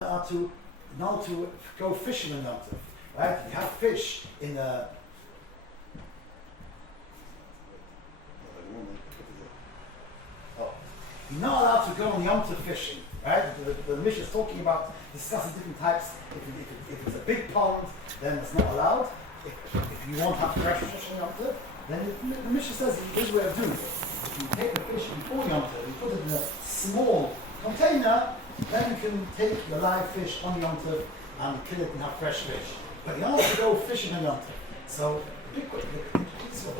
to go fishing in Yom Tov, right? You have fish in a you're not allowed to go on Yom Tov fishing, right? The Mishnah is talking about discussing different types. If it's a big pond, then it's not allowed. If you want to have fresh fish on Yom Tov, then the Mishnah says there's a way of doing it. If you take the fish before Yom Tov, you put it in a small container, then you can take your live fish on Yom Tov and kill it and have fresh fish. But you don't have to go fishing on Yom Tov. So what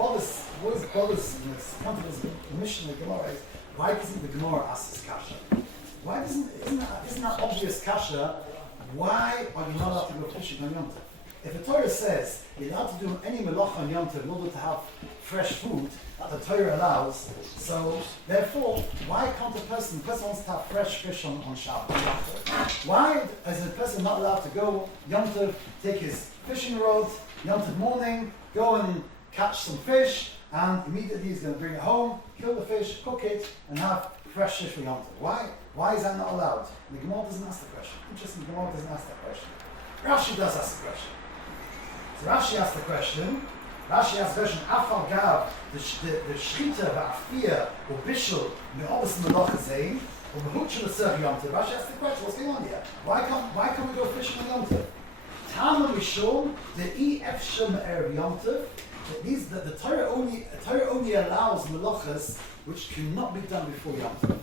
bothers in this context of the Mishnah and the Gemara is, why doesn't the Gemara ask this kasha? Why isn't that obvious kasha? Why are you not allowed to go fishing on Yom Tov? If the Torah says you're allowed to do any Melacha on Yom Tov in order to have fresh food that the Torah allows, so therefore, why can't the person wants to have fresh fish on Shabbat? Why is a person not allowed to go Yom Tov, take his fishing rod, Yom Tov morning, go and catch some fish, and immediately he's going to bring it home, kill the fish, cook it, and have fresh fish for Yom Tov? Why is that not allowed? And the Gemara doesn't ask the question. Interesting, the Gemara doesn't ask that question. Rashi does ask the question. So Rashi asked the question. Rashi asked the question, Afal Gav, the Shchita, Va'afiyah, or Bishul, Me'obas Melacha Zayin, or Mehuchel Asur Yom Tov. Rashi asked the question, what's going on here? Why can't we go fishing on Yom Tov? Tama Mishum, the Efshim Erev Yom Tov, that the Torah only allows melachas which cannot be done before Yom Tov.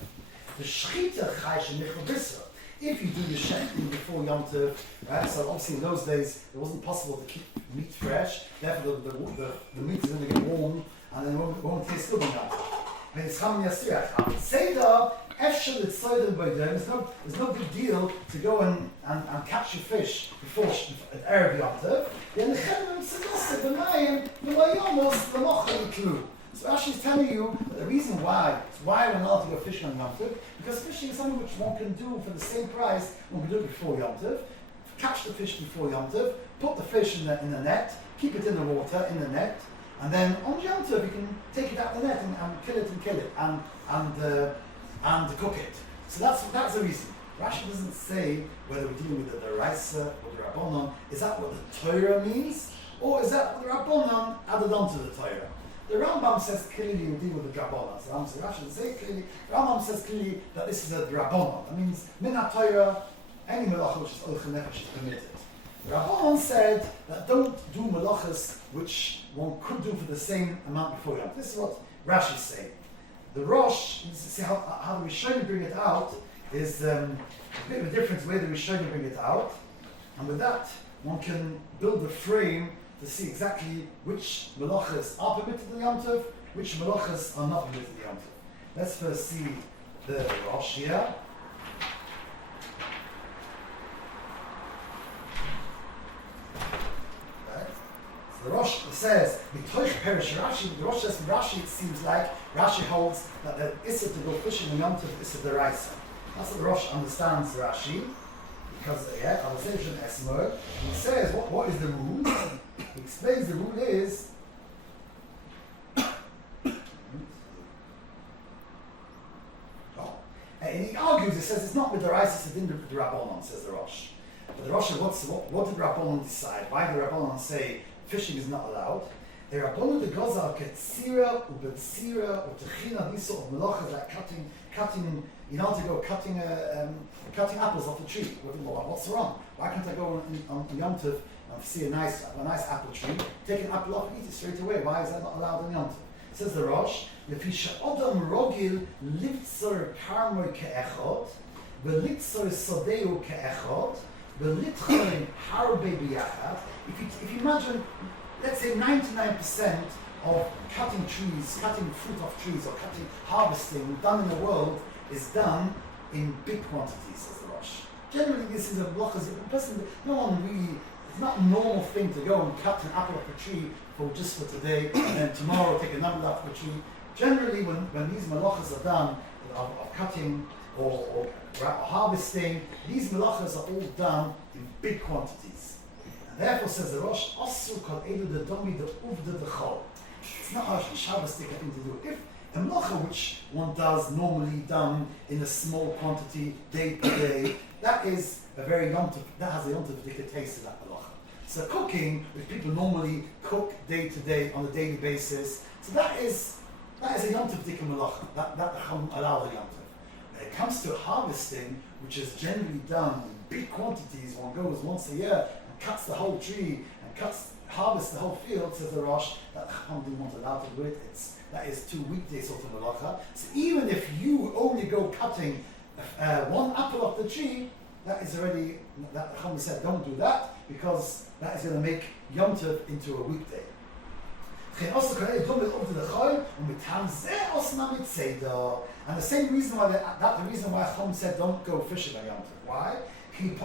The Shchita Chaysh Nechobisa. If you do the shechtling before Yom Tov, right? So obviously in those days it wasn't possible to keep meat fresh. Therefore the meat is going to get warm and then it won't taste good on Yom Tov. When it's coming Yasriach, Seder Efshel it's Soden by them. There's no big deal to go and catch your fish before at Erev Yom Tov. Then the Chedem Sedasa b'mayim v'layomos l'mochel klu. So Rashi is telling you that the reason why we're not allowed to go fishing on Yom Tov, because fishing is something which one can do for the same price one can do it before Yom Tov. Catch the fish before Yom Tov, put the fish in the net, keep it in the water, in the net, and then on Yom Tov you can take it out the net and kill it and cook it. So that's the reason. Rashi doesn't say whether we're dealing with the Deraisa or the Rabbanon. Is that what the Torah means? Or is that what the Rabbanon added on to the Torah? The Rambam says clearly we deal with the Rabbanon. So Rashi doesn't say clearly. The Rambam says clearly that this is a Rabbanon. That means min Torah, any melacha which is olcha nefesh is permitted. The Rabbanon said that don't do melachas which one could do for the same amount before Yom. This is what Rashi is saying. The Rosh, see how the Rishonim bring it out is a bit of a different way the Rishonim bring it out, and with that one can build a frame to see exactly which melachas are permitted in Yom Tov, which melachas are not permitted in Yom Tov. Let's first see the Rosh here. Okay. So the Rosh says, Mitoch perish Rashi. The Rosh says from Rashi it seems like Rashi holds that the issa to go fishing in Yom Tov is a deraisa. That's what the Rosh understands Rashi. Because Avosation Esmer, he says what is the rule? He explains the rule is and he argues, he says it's not with the Raisa, it's in the Rabbanon, says the Rosh. But the Rosh, what did Rabbanon decide? Why did Rabbanon say fishing is not allowed? The Rabbanon the Gozal ketzira ubetzira utechina, these sort of melachas like cutting. You don't have to go cutting apples off the tree. What's wrong? Why can't I go on Yom Tov and see a nice apple tree, take an apple off and eat it straight away? Why is that not allowed on Yom Tov? Says the Rosh, Lefisha Odam Rogil Livtzor Karmoy Ke'echot, Velitzor Sodeu Ke'echot, Velitcholim Harbe Biyachat. If you imagine, let's say 99% of cutting fruit off trees or harvesting done in the world is done in big quantities, says the Rosh. Generally, this is a blachas. It's not a normal thing to go and cut an apple off a tree just for today, and then tomorrow take another off the tree. Generally, when these melachas are done of cutting or harvesting, these melachas are all done in big quantities. And therefore, says the Rosh, Asur kol elu the domi the uvda the chol. It's not a Shabbos thing to do. If a melacha which one does normally done in a small quantity day per day, that is a very Yom Tov, that has a Yom Tov particular taste to that Melacha. So cooking, which people normally cook day to day on a daily basis, so that is a Yom Tov particular Melacha. That the Chum allow the Yom Tov. When it comes to harvesting, which is generally done in big quantities, one goes once a year and cuts the whole tree and harvests the whole field, says the Rosh, that the Chum didn't want to allow to do it. That is 2 weekdays sort of Melacha. So even if you only go cutting one apple off the tree, that is already, that the Chum said don't do that, because that is going to make Yom Tov into a weekday. And the same reason why the reason why Chum said don't go fishing on Yom Tov. Why? Many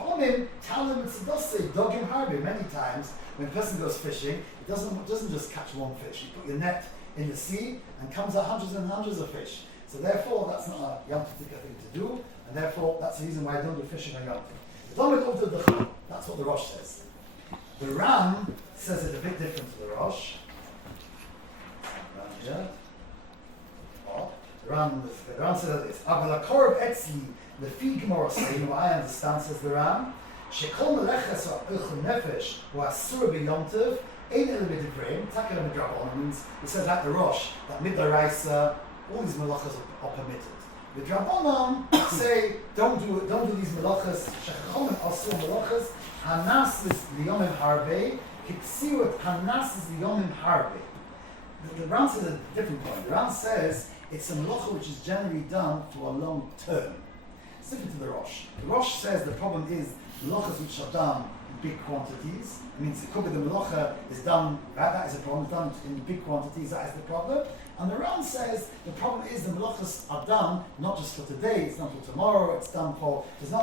times when a person goes fishing, it doesn't just catch one fish. You put your net in the sea and comes out hundreds and hundreds of fish. So therefore, that's not a Yom Tov thing to do, and therefore that's the reason why I don't do fishing on Yom Tov. That's what the Rosh says. The Ram says it a bit different to the Rosh. Here. The Ram says this. Aval hakorb etzli lefi gemara seinu. I understand, says the Ram. Shekol meleches ha'ilchul nefesh hu asur b'Yom Tov ein elu b'divrei. Takar midrabanan means it says like the Rosh that midoraisa all these melachas are permitted. The Drabanan say don't do these melachas. Shechachom asur melachas hanasis liyomim harvei kitsiut hanasis liyomim harvei. The Ram says a different point. The Ram says it's a melacha which is generally done for a long term. It's different to the Rosh. The Rosh says the problem is melachas which are done in big quantities. It means it could be the melacha is done, that is a problem, done in big quantities, that is the problem. And the Ram says the problem is the melachas are done not just for today, it's not for tomorrow, it's not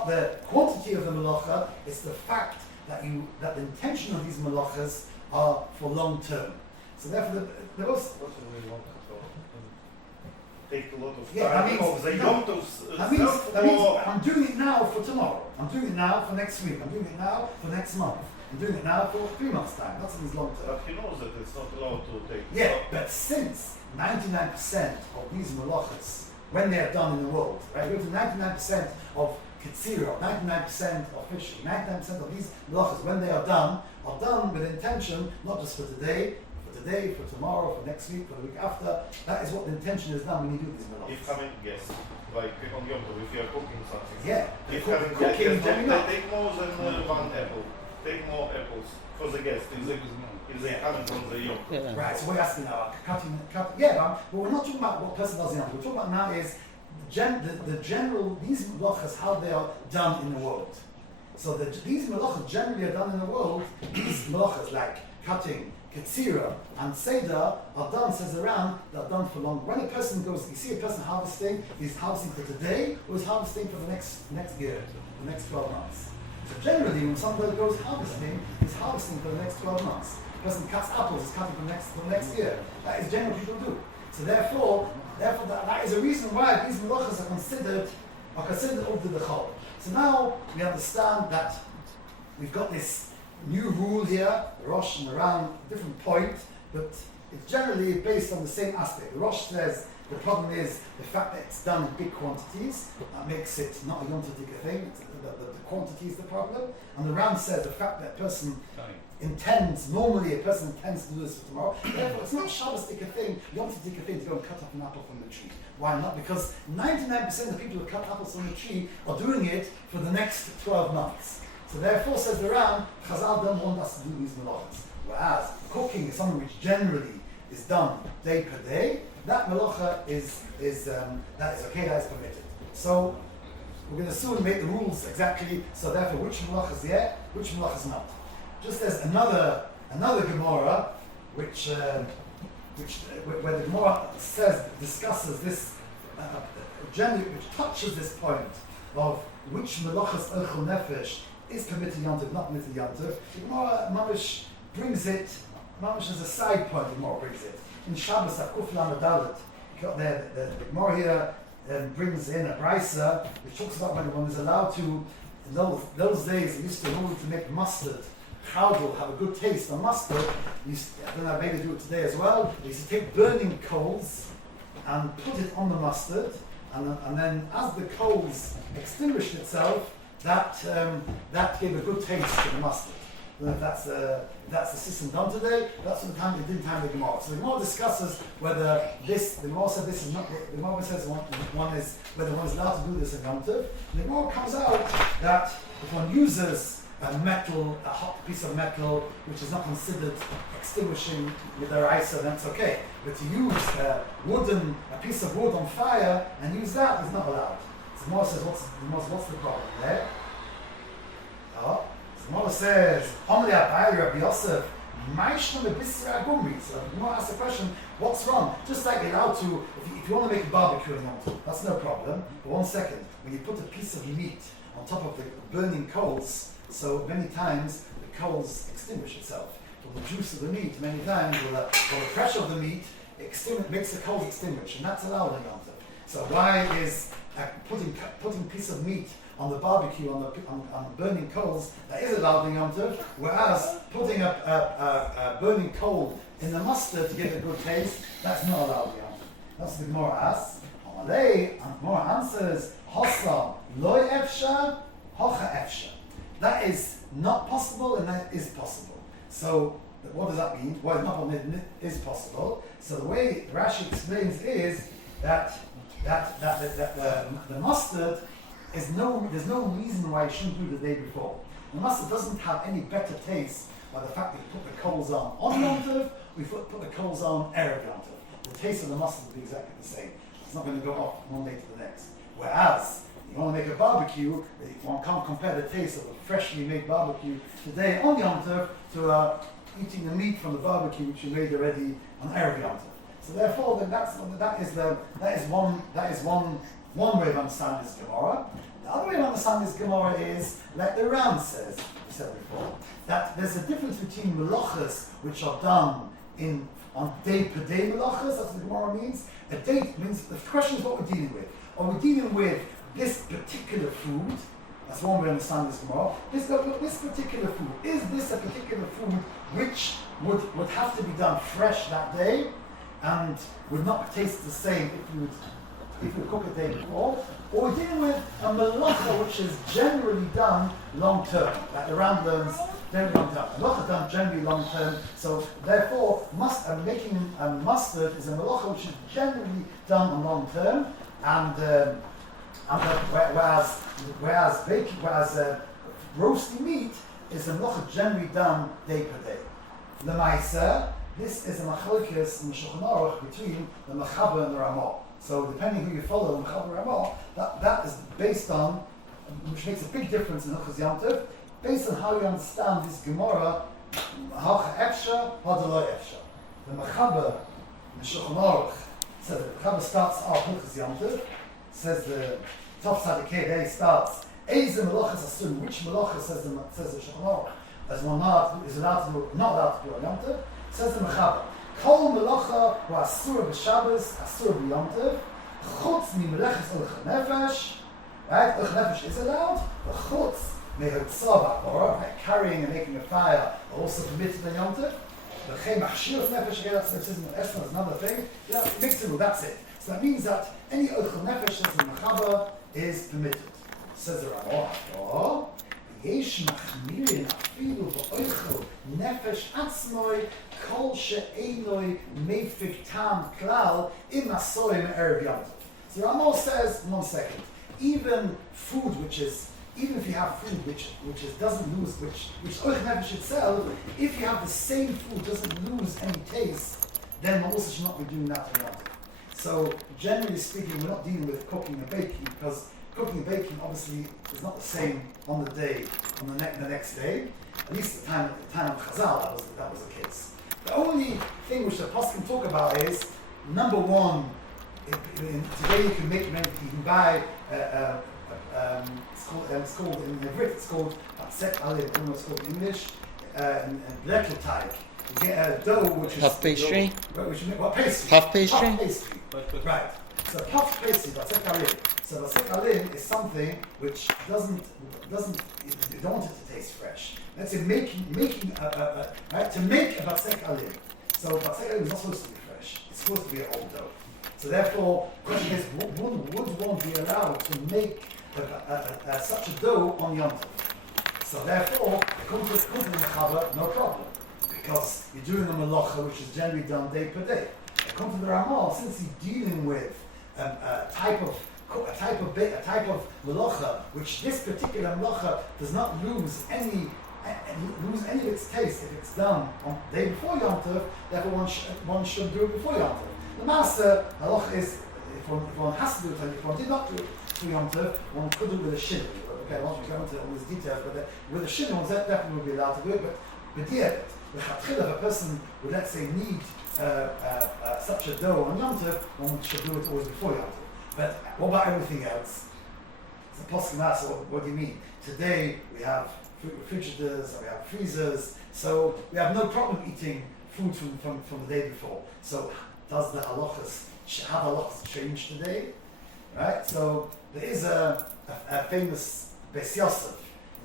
the quantity of the melacha, it's the fact that the intention of these melachas are for long term. So therefore, there was. Take a lot of time. That means I'm doing it now for tomorrow. I'm doing it now for next week. I'm doing it now for next month. I'm doing it now for 3 months' time. That's in his long term. But he knows that it's not allowed to take. Yeah, but since 99% of these melachas, when they are done in the world, right, go to 99% of Ketzira, 99% of fishing, 99% of these melachas, when they are done with intention, not just for today, for tomorrow, for next week, for the week after. That is what the intention is done when you do these melachas. If having guests, like on Yom Tov, if you are cooking something, if having cooking, guests, take more than one apple. Take more apples for the guests if they haven't on the Yom Tov. Right, so we're asking now, cutting. But we're not talking about what person does in Yom Tov. We're talking about now is the general, these melachas, how they are done in the world. So these melachas generally are done in the world, these melachas like cutting, Ketzira and Seder are done, says the Ram, they're done for long. When a person goes, you see a person harvesting, he's harvesting for today or he's harvesting for the next year, the next 12 months. So generally, when somebody goes harvesting, he's harvesting for the next 12 months. The person cuts apples, he's cutting for the next year. That is generally what people do. So therefore that is a reason why these melachas are considered over the chol. So now we understand that we've got this new rule here, the Rosh and the Ram, different point, but it's generally based on the same aspect. The Rosh says the problem is the fact that it's done in big quantities, that makes it not a Yom Tov thing, the quantity is the problem. And the Ram says the fact that a person normally a person intends to do this for tomorrow, therefore it's not Shabbos thing, Yom Tov thing to go and cut off an apple from the tree. Why not? Because 99% of people who cut apples from the tree are doing it for the next 12 months. So therefore, says the Ram, Chazal don't want us to do these melachas. Whereas cooking is something which generally is done day per day. That melacha is okay, that is permitted. So we're going to soon make the rules exactly. So therefore, which melacha is which melacha is not. Just as another Gemara, which where the Gemara discusses this generally, which touches this point of which melachas elchul nefesh is permitted Yom Tov, not permitted Yom Tov. The Gemara Mamish brings it, Mamish as a side point, the Gemara brings it. In Shabbos, Kuf Lamed Dalet, the Gemara here brings in a brisa which talks about when one is allowed to, in those days, they used to, in order to make mustard, chowdel, have a good taste on mustard, I don't know, maybe do it today as well, they used to take burning coals and put it on the mustard, and then as the coals extinguished itself, that gave a good taste to the mustard. That's the system done today. That's what it didn't time the Gemara. So the Gemara discusses whether this. The Gemara said this is not. The Gemara says one is whether one is allowed to do this in Yom Tov. And the Gemara comes out that if one uses a hot piece of metal, which is not considered extinguishing with their ISO, then it's okay. But to use a piece of wood on fire and use that is not allowed. So the Gemara says, what's the problem there? Oh. The Gemara says, Homli Abai Rabbi Yosef, Maishna Mebisra Agumri. So the Gemara asks the question, what's wrong? Just like you're allowed to, if you want to make a barbecue in Yom Tov, that's no problem. But 1 second, when you put a piece of meat on top of the burning coals, so many times the coals extinguish itself. Or the juice of the meat, many times, or the pressure of the meat makes the coals extinguish, and that's allowed in Yom Tov. So why is putting a piece of meat on the barbecue, on burning coals, that is allowed in Yom Tov, whereas putting a burning coal in the mustard to give it a good taste, that's not allowed in Yom Tov. That's what the Gemara asks. And the Gemara answers, Hossa loy efsha, hocha efsha. That is not possible and that is possible. So what does that mean? Well, not only is possible. So the way Rashi explains is that the mustard there's no reason why you shouldn't do the day before. The mustard doesn't have any better taste by the fact that you put the coals on Yom Tov, we put the coals on Erev Yom Tov. The taste of the mustard will be exactly the same. It's not going to go off one day to the next. Whereas, you want to make a barbecue, one can't compare the taste of a freshly made barbecue today on Yom Tov to eating the meat from the barbecue which you made already on Erev Yom Tov. So therefore, that is one way of understanding this Gemara. The other way of understanding this Gemara is, like the Ram says, we said before, that there's a difference between melachas which are done on day-per-day melachas, that's what the Gemara means. A day means, the question is what we're dealing with. Are we dealing with this particular food? That's one way of understanding this Gemara. This particular food, is this a particular food which would have to be done fresh that day and would not taste the same if you cook a day before? Or we're dealing with a melacha which is generally done long term, like the Ram learns generally long term. Melacha done generally long term, so therefore making a mustard is a melacha which is generally done on long term, and whereas roasting meat is a melacha generally done day per day. L'maisa, this is a machlokes in the Shulchan Aruch between the Mechaber and the Ramah. So depending who you follow, the Mechaber and Ramah, that is based on, which makes a big difference in Hilchos Yom Tov, based on how you understand this Gemara, Hacha Efsha, Hadaloi Efsha. The Mechaber in the Shulchan Aruch says that the Mechaber starts off Hilchos Yom Tov, says the Tov Tzadikei there starts, Eize Melachas Asur, which Melacha says the Shulchan Aruch, as one not allowed to do on Yom Tov, says the Mechaber. Kol Melacha hu Asur b'Shabbos, Asur b'Yom Tov, Chutz mi Melechas Olech Nefesh, right? Olech Nefesh is allowed, but Chutz meHotzah b'Orah, right? Carrying and making a fire, are also permitted on Yom Tov. V'chei Machshirus Nefesh, again, that's another thing. Yeah, mixed that's it. So that means that any Olech Nefesh, says the Mechaber, is permitted. Says the Ramah. Yesh machmirin afilu v'oichel nefesh atzmoi kol she'enoi meifik tam klal im asoy me'erev Yom Tov. So Ramah says, 1 second, even if you have food which doesn't lose, which oich nefesh itself, if you have the same food doesn't lose any taste, then one also should not be doing that in Yom Tov. So generally speaking, we're not dealing with cooking and baking, because cooking and baking obviously is not the same on the day, on the next day. At least the time of Chazal, that was the case. The only thing which the Apostle can talk about is, number one, today you can buy, it's called in Hebrew, it's called Batzek Aleh, I don't know what it's called in English, Blechelteig. You get a dough which is puff pastry. What pastry? Puff pastry. Puff pastry. Right. So puff pastry, Batzek Aleh. So Batzek Aleh is something which you don't want it to taste fresh. Let's say to make a Batzek Aleh. So Batzek Aleh is not supposed to be fresh. It's supposed to be an old dough. So therefore, the question is, would one be allowed to make such a dough on Yom Tov? So therefore, according to the Melacha, no problem, because you're doing a Melacha which is generally done day per day. According to the Ramah, since he's dealing with a type of Melacha, which this particular Melacha does not lose any of its taste if it's done on the day before Yom Tov, therefore one should do it before Yom Tov. The master halacha is if one has to do it, and if one did not do it before Yom Tov, one could do it with a shin. Okay, I won't go into all these details, but with a shin, one definitely would be allowed to do it. But the chatchila, if a person would, let's say, need such a dough on Yom Tov, one should do it always before Yom Tov. But what about everything else? It's a possible matter. What do you mean? Today we have refrigerators and we have freezers, so we have no problem eating food from the day before. So does the halachas change today? Right? So there is a famous Beis Yosef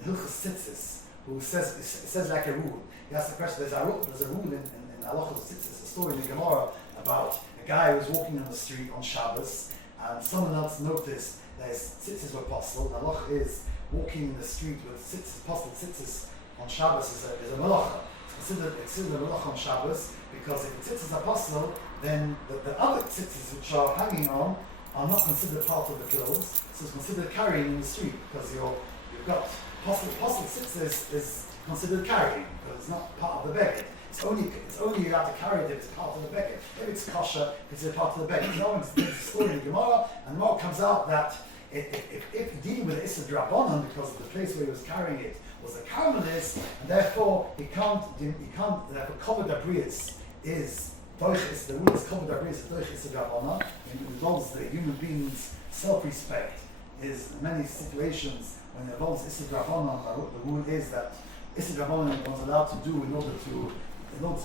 in Hilchos Tzitzis who says like a rule. He asks the question. There's a rule in Halachos Tzitzis, a story in the Gemara about a guy who was walking on the street on Shabbos, and someone else noticed that his tzitzis were apostle. The halach is walking in the street with apostle tzitzis on Shabbos is a melacha. It's considered a melacha on Shabbos because if the tzitzis are apostle, then the other tzitzis which are hanging on are not considered part of the clothes, so it's considered carrying in the street because you've got apostle tzitzis is considered carrying because it's not part of the beged. It's only allowed to carry it if it's part of the beged. If it's kosher, it's a part of the beged. No one's a story in the Gemara, and the Gemara comes out that if dealing with Issa Drabanan, because the place where he was carrying it was a Carmelist, and therefore he can't therefore Kavod Abrius is Doichis, the rule is Kavod Abrius, Doichis Issa Drabanan, and it involves the human being's self-respect. Is in many situations when it involves Issa Drabanan, the rule is that Issa Drabanan was allowed to do in order to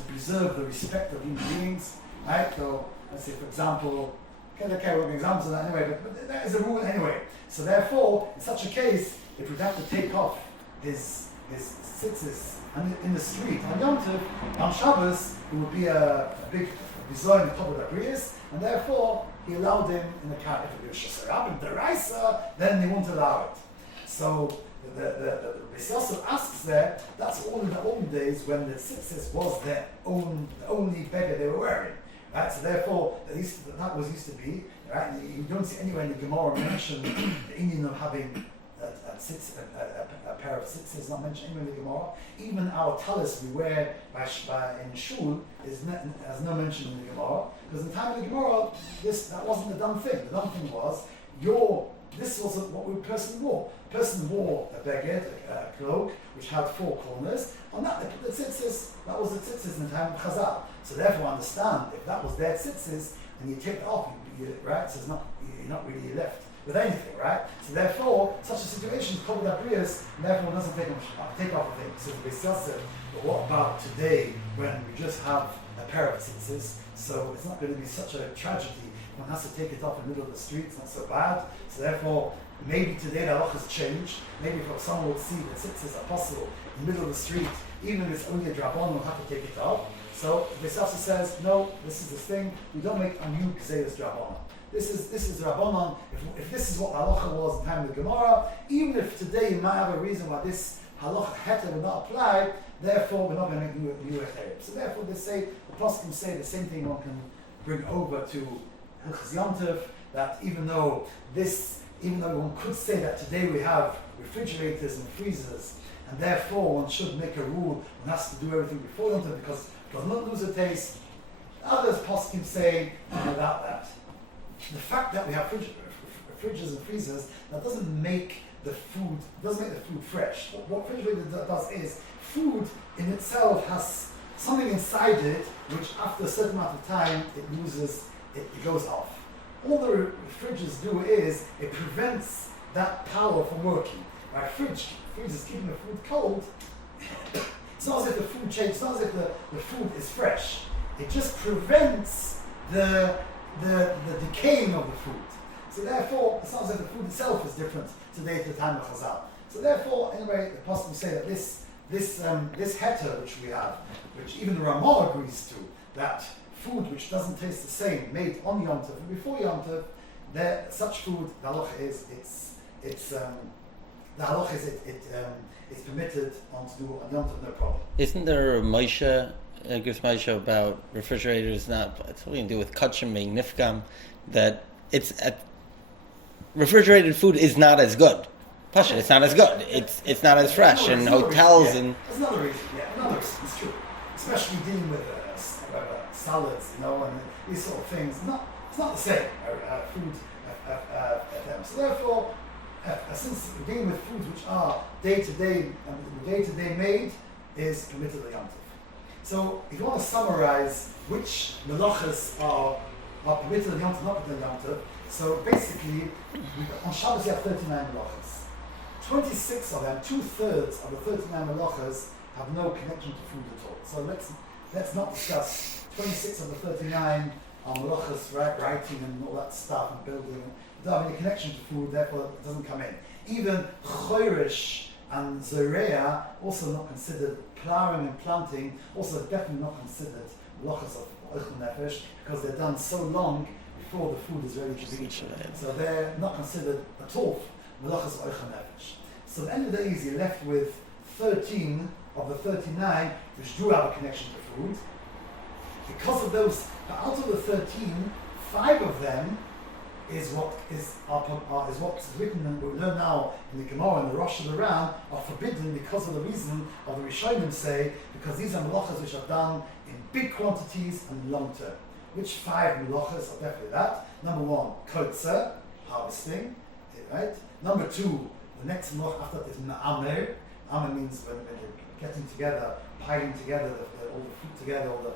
preserve the respect of human beings, right? So let's say, for example, we're going examples of that anyway, but that is a rule anyway. So therefore, in such a case, if we'd have to take off his tzitzis in the street on Yom Tov, on Shabbos, it would be a big bizarre in the top of the Abrius, and therefore he allowed him in the car. If it was Shasarab and Deraisa, then he won't allow it. So the Beis Yosef asks there, that's all in the old days when the tzitzis was the only beggar they were wearing. Right? So therefore, at least that was used to be, right? You don't see anywhere in the Gemara mention the Indian of having a pair of tzitzis, not mentioned anywhere in the Gemara. Even our talis we wear in shul has no mention in the Gemara, because in the time of the Gemara, that wasn't the dumb thing. The dumb thing was, this was what the person wore. The person wore a beged, a cloak, which had four corners. On that, they put the tzitzis. That was the tzitzis in the time of Chazal. So therefore, understand, if that was their tzitzis, and you take it off, right? So you're not really left with anything, right? So therefore, such a situation is called Abrius, and therefore one doesn't take off a thing. So the Beis Yosef, but what about today, when we just have a pair of tzitzis? So it's not going to be such a tragedy. One has to take it off in the middle of the street, it's not so bad. So therefore, maybe today the halach has changed. Maybe if someone would see that tzitzis are possible in the middle of the street, even if it's only a drabon, we'll have to take it off. So Beis Yosef says, no, this is the thing, we don't make a new Gzeiras Drabanan. This is Rabbanon. If this is what halacha was in the time of the Gemara, even if today you might have a reason why this halacha heter would not apply, therefore we're not going to make new heter. So therefore they say, the poskim say the same thing one can bring over to Hilchos Yom Tov, that even though one could say that today we have refrigerators and freezers, and therefore one should make a rule, one has to do everything before Yom Tov because it does not lose a taste. Others poskim say without that. The fact that we have fridges and freezers, that doesn't make the food fresh. What refrigerator does is, food in itself has something inside it which after a certain amount of time it goes off. All the fridges do is it prevents that power from working. Right? Freezers keeping the food cold. It's not as if the food changes. It's not as if the food is fresh. It just prevents the decaying of the food. So therefore, it's not as if the food itself is different today to the time of Chazal. So therefore, anyway, the Apostle say that this heter which we have, which even the Ramah agrees to, that food which doesn't taste the same, made on Yom Tov and before Yom Tov, such food, the halacha is it's permitted on to do on Yom Tov, no problem. Isn't there a Moshe, gives Moshe about refrigerators not, it's something to do with kachim being nifgam, that refrigerated food is not as good. Pasha, it's not as good. It's not as fresh in hotels and. There's another reason. Yeah, another reason. It's true, especially dealing with salads, and these sort of things. It's not the same food. So therefore, since we're dealing with foods which are day to day made, is permitted to Yom Tov. So if you want to summarize which melachas are permitted to Yom Tov, not permitted to Yom Tov, so basically on Shabbos you have 39 melachas. 26 of them, 2/3 of the 39 melachas have no connection to food at all. So let's not discuss 26 of the 39 are melachas, writing and all that stuff and building. Don't have any connection to food, therefore it doesn't come in. Even choirish and zoreah also not considered. Plowing and planting also definitely not considered melachas of oichel nefesh because they're done so long before the food is ready to be eaten. So they're not considered at all melachas of oichel nefesh. So at the end of the day, you're left with 13 of the 39 which do have a connection to food. Because of those, out of the 13, 5 of them is what's written and we learn now in the Gemara and the Rosh Chabura are forbidden because of the reason of the Rishonim say because these are melachas which are done in big quantities and long term. Which 5 melachas are definitely that? Number 1, kotzer, harvesting, right? Number 2, the next melacha after that is ma'amer. Amer means when they're getting together, piling together all the fruit together, all the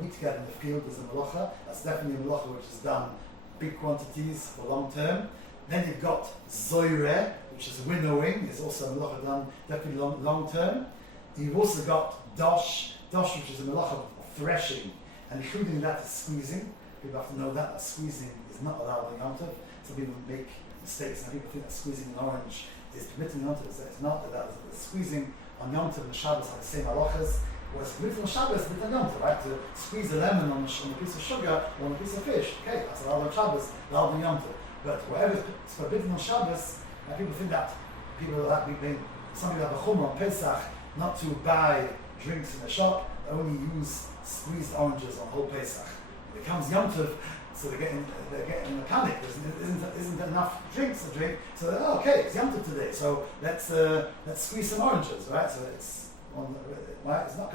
wheat together in the field is a melacha. That's definitely a melacha which is done big quantities for long term. Then you've got zoire, which is winnowing, is also a melacha done definitely long term. You've also got dosh, which is a melacha of threshing, and including that is squeezing. People have to know that squeezing is not allowed in Yom Tov. Some people make mistakes and people think that squeezing an orange is permitted in Yom Tov. So it's not that squeezing on Yom Tov and Shabbos are the same halachas. Whereas permitted on Shabbos, permitted on Yom Tov, right? To squeeze a lemon on a piece of sugar or on a piece of fish. Okay, that's allowed on Shabbos, allowed on Yom Tov. But whatever is forbidden on Shabbos, people think that some people have a chumrah on Pesach not to buy drinks in the shop, they only use squeezed oranges on whole Pesach. It comes Yom Tov, so they're getting a panic. Isn't enough drinks to drink? So okay, it's Yom Tov today, so let's squeeze some oranges, right? So it's right? It's not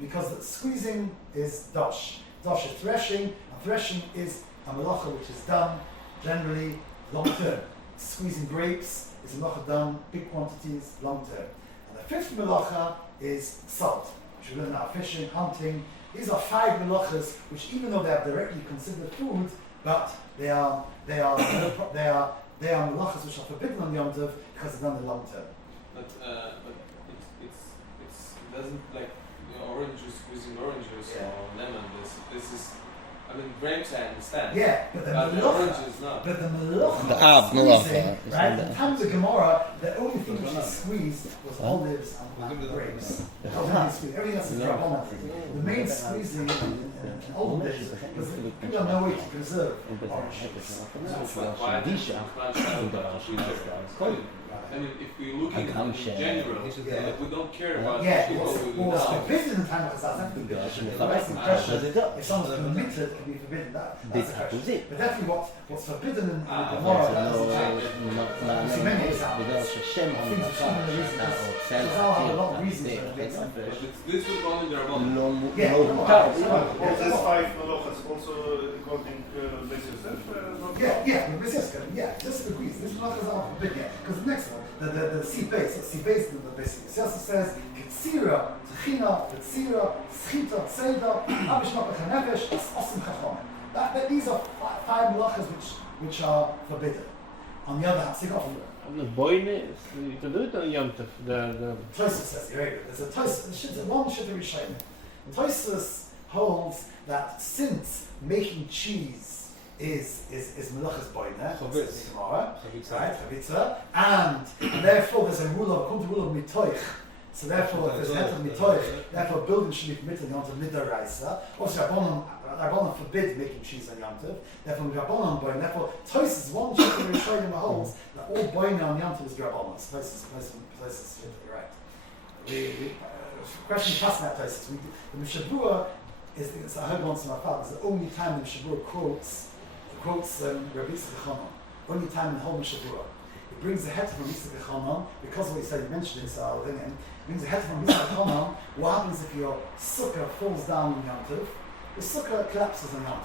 because the squeezing is dosh. Dosh is threshing, and threshing is a melacha which is done generally long term. Squeezing grapes is a melacha done big quantities long term. And the 5th melacha is salt, which we learn now fishing, hunting. These are 5 melachas which, even though they are directly considered food, but they are melachas which are forbidden on Yom Tov because they're done in long term. But it doesn't like oranges squeezing oranges or lemon. This is. I mean, grapes I understand. Yeah, but the orange is not. But the melacha, melacha, right? At the time of the Gemara, the only thing which is squeezed was olives and grapes. Everything else is rabbanon. The main squeezing in olden days was people have no way to preserve oranges. I mean, if we're looking in general, like, we don't care about people who was forbidden in time of Chazal. If someone's permitted, it can be forbidden. That's the question. But definitely what's forbidden in the Gemara, you see many examples. Things for so many reasons. Chazal have a lot of reasons for forbidden. This would go in the Rabbanon. There's 5 melachas also according to Beis Yosef. Beis Yosef, just agrees. This melachas are forbidden. Because the next one, the C-base, the basic. Beis Yosef says, Ketzira, Tchina, Ketzira, Schita, Tzeda, Abish Mapach HaNefesh, Osim Chachomim. These are 5 melachas which are forbidden. On the other hand, The boine, you can do it on Yom Tov. Tosfos says, there's a Tosfos, one Shitta Rishonim. Tosfos holds that since making cheese is melachas boine, right? Chavitza, and therefore there's a rule of Mitoch. So therefore, if there's head of Mitoch, therefore building should be permitted on Yom Tov Midaraisa. Also, Rabbanon forbid making cheese on Yom Tov. Therefore, Rabbanon boin. Therefore, Tosis one chicken in Rishonim holds that all boin on Yom Tov is Rabbanon. Tosis, you're right. Question past that Tosis. The Shavua is I heard once in my father. It's the only time the Shavua quotes Rabbi Yitzchak. Only time in the whole Shavua. It brings the head from Yitzchak because of what he said. He mentioned it, so I'll bring him. Brings the head from Yitzchak. What happens if your sukkah falls down on Yom Tov? The sukkah collapses on Yom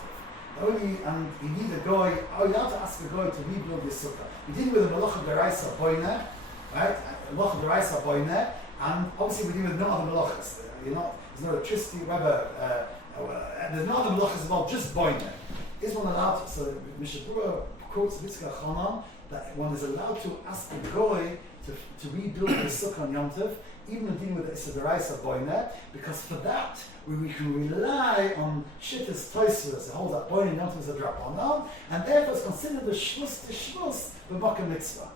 Tov. And you need a goy. You have to ask a goy to rebuild your sukkah. You're dealing with a Melacha deraisa boiner, right? Melacha deraisa boiner, and obviously we're dealing with no other melachas. There's no electricity, there's no other melachas involved, just boiner. Is one allowed to? So Mishabura quotes Yitzchak Chanan that one is allowed to ask a goy to rebuild the sukkah on Yom Tov, even when dealing with the Deraisa Boiner, because for that we can rely on Shittas Toisvus, it holds that Boiner Yom Tov is a Drabanan, and therefore it's considered the Shvus to Shvus the Makkah Mitzvah.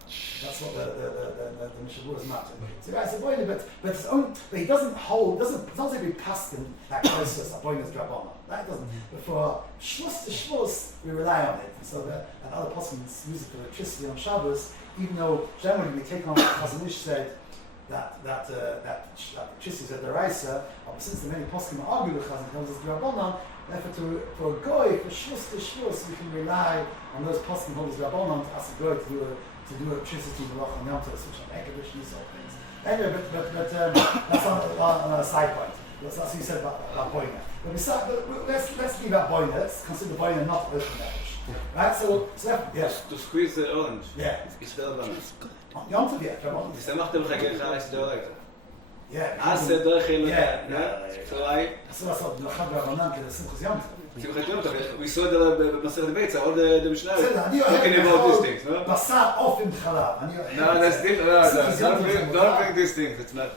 That's what the Mishabura is matter. So guys, a Boiner, but it's only, but he doesn't hold, it's not like we passed in that Toisvus, that Boiner is Drabanan. That doesn't. But for Shvus to Shvus, we rely on it. And so and other poskim use it for electricity on Shabbos, even though generally we take on what Chazanish said that electricity is a deraisa, but since the many poskim argue with Chazan tells us Rabbanan, therefore for a goy, for shvus to shvus, we can rely on those poskim holders Rabbanan to ask a goy to do electricity Melacha and Yom Tov, which are Ekadish, these sort of things. Anyway, but that's on a side point. That's what you said about boiner. But let's leave out boiner. Let's consider boiner not open nefesh. Right? So yes. To squeeze the orange. Yeah. Is still done. Yom Tov, yeah. Dus dan mag de kehila is door. Yeah. As the kehila. Yeah. So I. So that's what the Chad Rabbanan can listen to Yom Tov. We saw the Masechet Beitza, all the Mishnah. Talking about these things, no? Basar off in Chalab. No, that's different. Don't bring these things. It's not.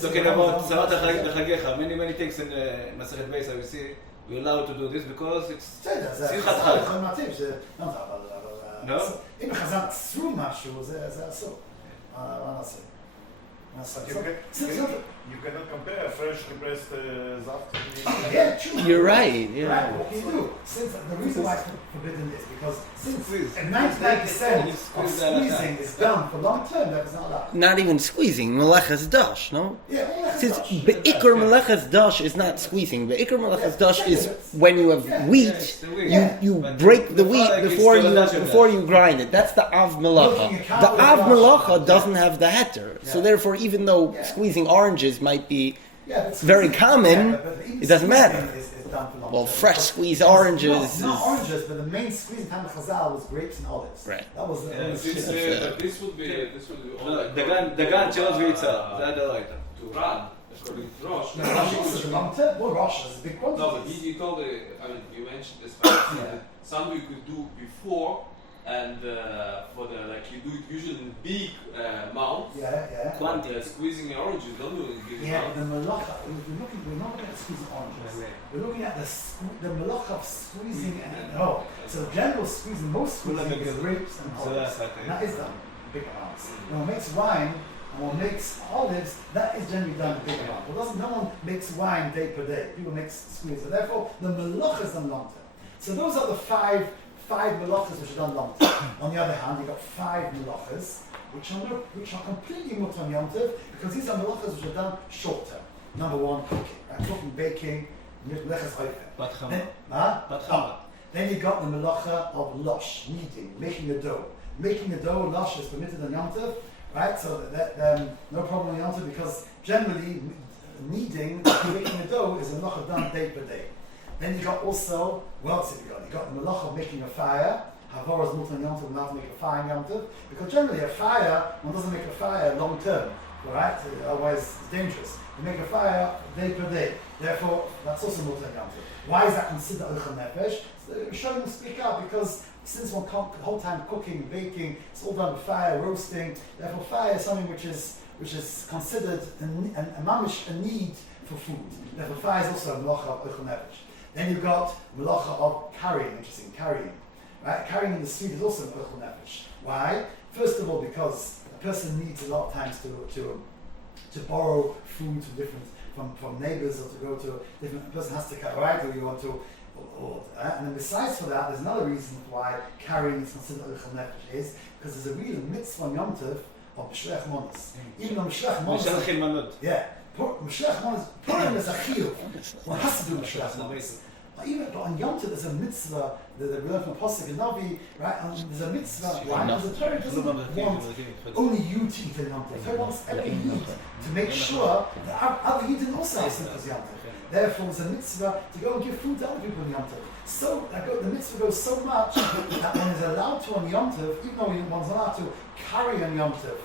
Talking about Sarat Chagecha. Many things in Masechet Beitza we see. We're allowed to do this because it's Simchat Chag. No? אם חז"ל אסרו משהו, זה אסור. מה נעשה? You cannot compare freshly pressed zaft. Yeah, true. You're right. Yeah. Right. What can you do? Since the reason why it's forbidden is because since 99% of squeezing is done for long term, that is not allowed. Not even squeezing. Melacha's dash, no? Yeah, Since Be'ikr Melacha's dash is not squeezing. Be'ikr Melacha's dash is when you have wheat, you break the wheat before you grind it. That's the Av Melacha. The Av Melacha doesn't have the heter. So therefore, even though squeezing oranges might be very common, it doesn't matter. Well, fresh squeezed oranges. Not oranges, but the main squeezing time of Chazal was grapes and olives. Right. That was the This would be all like The gun tells you it's a to run according to Rosh. Well, Rosh is a big quantity. No, but you told me. I mean, you mentioned this fact that some you could do before, and for the you do it usually in big amounts. Yeah. Squeezing the oranges, don't do it in big amounts. The Melacha. We're not looking at squeezing oranges. We're looking at the Melacha of squeezing So general squeezing, most squeezing is grapes and olives. And that is done in big amounts. When one makes wine and one makes olives, that is generally done in big amounts. No one makes wine day per day. People make squeeze. So therefore, the Melacha is done long term. So those are the five melachas which are done long term. On the other hand, you've got 5 melachas which are completely mutar Yom Tov because these are melachas which are done short term. Number 1, cooking. Right? Cooking, baking, melachas hoifer. Then you got the melacha of losh, kneading, making a dough. Making a dough, losh is permitted on Yom Tov, right? So that no problem on Yom Tov because generally kneading, making a dough is a melacha done day per day. Then you got also, what else have you got? You got the Melacha of making a fire. Havor is mutar Yom Tov, not to make a fire in Yom Tov. Because generally a fire, one doesn't make a fire long term, right? Otherwise it's dangerous. You make a fire day per day. Therefore, that's also mutar Yom Tov. Why is that considered Oichel Nefesh? Show them speak out because since one can't the whole time cooking, baking, it's all done with fire, roasting. Therefore, fire is something which is considered a mamish, a need for food. Therefore, fire is also a Melacha of Oichel Nefesh. Then you've got Melacha of carrying, right? Carrying in the street is also an Oichel Nefesh. Why? First of all, because a person needs a lot of times to to borrow food from neighbors or to go to a different person has to carry, right? Or you want to, and then besides for that, there's another reason why carrying is considered Eichel Nefesh is because there's a real mitzvah on Yom Tov of Mishlech Monos. Even though Mishlech Monos, yeah, Mishlech Monos, Purim is a chiyuv. One has to do Mishlech Monos. But on Yom Tov there's a mitzvah, we learn from Apostle Navi, right? And there's a mitzvah, why? Because the Torah doesn't want only you to eat on Yom Tov. The Torah wants every Yid to make sure that other Yidden also have Simchas Yom Tov. Therefore, there's a mitzvah to go and give food to other people on Yom Tov. So the mitzvah goes so much that one is allowed to on Yom Tov, even though one's allowed to carry on Yom Tov